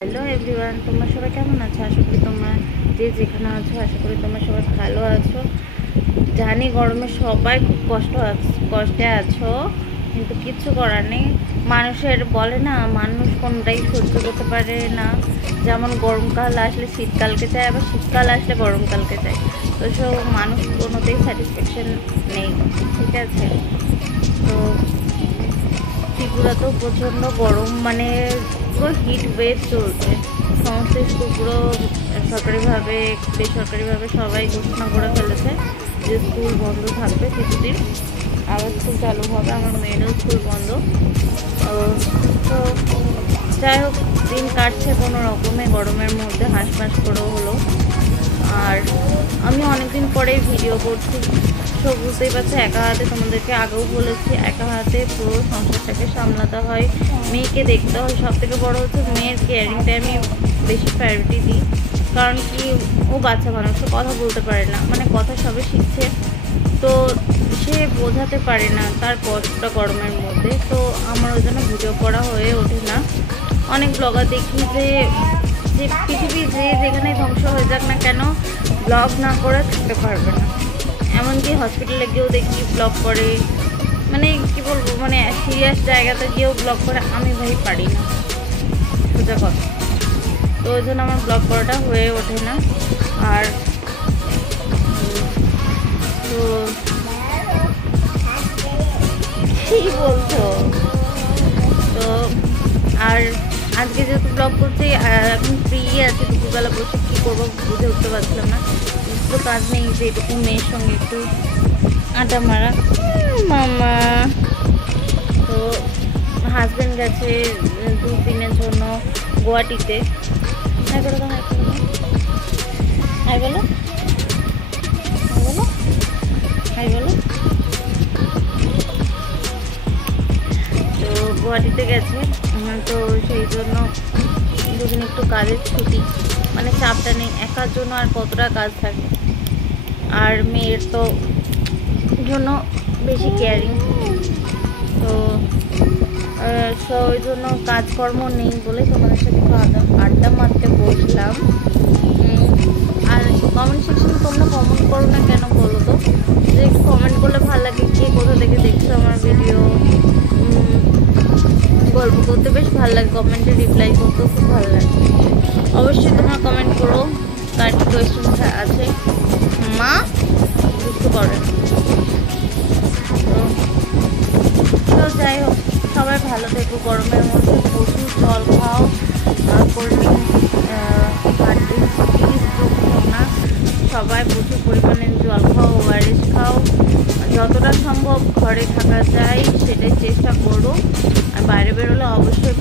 Hello everyone, তোমরা সবাই কেমন আছো? আশা করি তোমরা যে যেখানে আছো, আশা করি তোমরা সবাই ভালো আছো। জানি গরমে সবাই খুব কষ্টে আছো, কিন্তু কিচ্ছু করার নেই। মানুষের বলে না, মানুষ কোনটাই সহ্য করতে পারে না। যেমন গরমকাল আসলে শীতকালকে চায়, আবার শীতকাল আসলে গরমকালকে চায়। তো সব মানুষ কোনোতেই স্যাটিসফ্যাকশন নেই, ঠিক আছে? তো ত্রিপুরাতেও প্রচণ্ড গরম, মানে পুরো হিট ওয়েভ চলছে। সমস্ত স্কুল পুরো সরকারিভাবে বেসরকারিভাবে সবাই ঘোষণা করে ফেলেছে যে স্কুল বন্ধ থাকবে কিছুদিন। আবার স্কুল চালু হবে, আমার মেয়েরও স্কুল বন্ধ। তো যাই হোক, দিন কাটছে কোনো রকমে গরমের মধ্যে, হাঁসফাঁস করেও হলো। আর আমি অনেকদিন পরে ভিডিও করছি, তো বুঝতেই পারছো একা হাতে, তোমাদেরকে আগেও বলেছি একা হাতে পুরো সংসারটাকে সামলাতে হয়, মেয়েকে দেখতে হয়। সব থেকে বড় হচ্ছে মেয়ের কেয়ারিংটা আমি বেশি প্রায়োরিটি দিই। কারণ কি, ও বাচ্চা মানুষ, কথা বলতে পারে না, মানে কথা সবে শিখছে। তো সে বোঝাতে পারে না তার কষ্টটা গরমের মধ্যে। তো আমার ওই জন্য ভিডিও করা হয়ে ওঠে না। অনেক ব্লগার দেখি যে পৃথিবী যেখানে ধ্বংস হয়ে যাক না কেন, ব্লগ না করে থাকতে পারবে না। এমনকি হসপিটালে গিয়েও দেখি ব্লগ করে, মানে কি বলবো, মানে সিরিয়াস জায়গাতে গিয়েও ব্লগ করে। আমি ভাই পারি না, সোজা কথা। তো ওই জন্য আমার ব্লগ করাটা হয়ে ওঠে না। আর তো কি বলছো? তো আর আজকে যেহেতু ব্লগ করছি, এখন ফ্রি আছি, দুপুরবেলা বসে কী করবো বুঝে উঠতে পারছিলাম না। তো কাজ নেই, যে এটুকু মেয়ের সঙ্গে একটু আটা মারা। মামা তো হাজব্যান্ড গেছে 2 দিনের জন্য গুয়াহাটিতে। হাই বলো, হাই বলো, হাই বলো, হাই বলো। তো গুয়াহাটিতে গেছে, তো সেই জন্য 2 দিন একটু কাজের ছুটি, মানে চাপটা নেই। একার জন্য আর কতটা কাজ থাকে, আর মেয়ের তো জন্য বেশি কেয়ারিং। তো ওই জন্য কাজকর্ম নেই বলে তোমাদের সাথে একটু আড্ডা মারতে বসলাম। আর কমেন্ট সেকশনে তোমরা কমেন্ট করো না কেন বলো তো? যে একটু কমেন্ট করলে ভালো লাগে, কে কোথা থেকে দেখছো আমার ভিডিও। গল্প করতে বেশ ভালো লাগে, কমেন্টে রিপ্লাই করতেও খুব ভালো লাগে। অবশ্যই তোমরা কমেন্ট করো, কার কি কোয়েশ্চেন আছে। মা বুঝতে পারেন। তো যাই হোক, সবাই ভালো থেকো। গরমের মধ্যে প্রচুর জল খাও, কোল্ড ড্রিঙ্কস প্লিজ খাও না। সবাই প্রচুর পরিমাণে জল খাও, ওআরএস খাও। যতটা সম্ভব ঘরে থাকা যায় সেটাই চেষ্টা করো। আর বাইরে বেরোলে অবশ্যই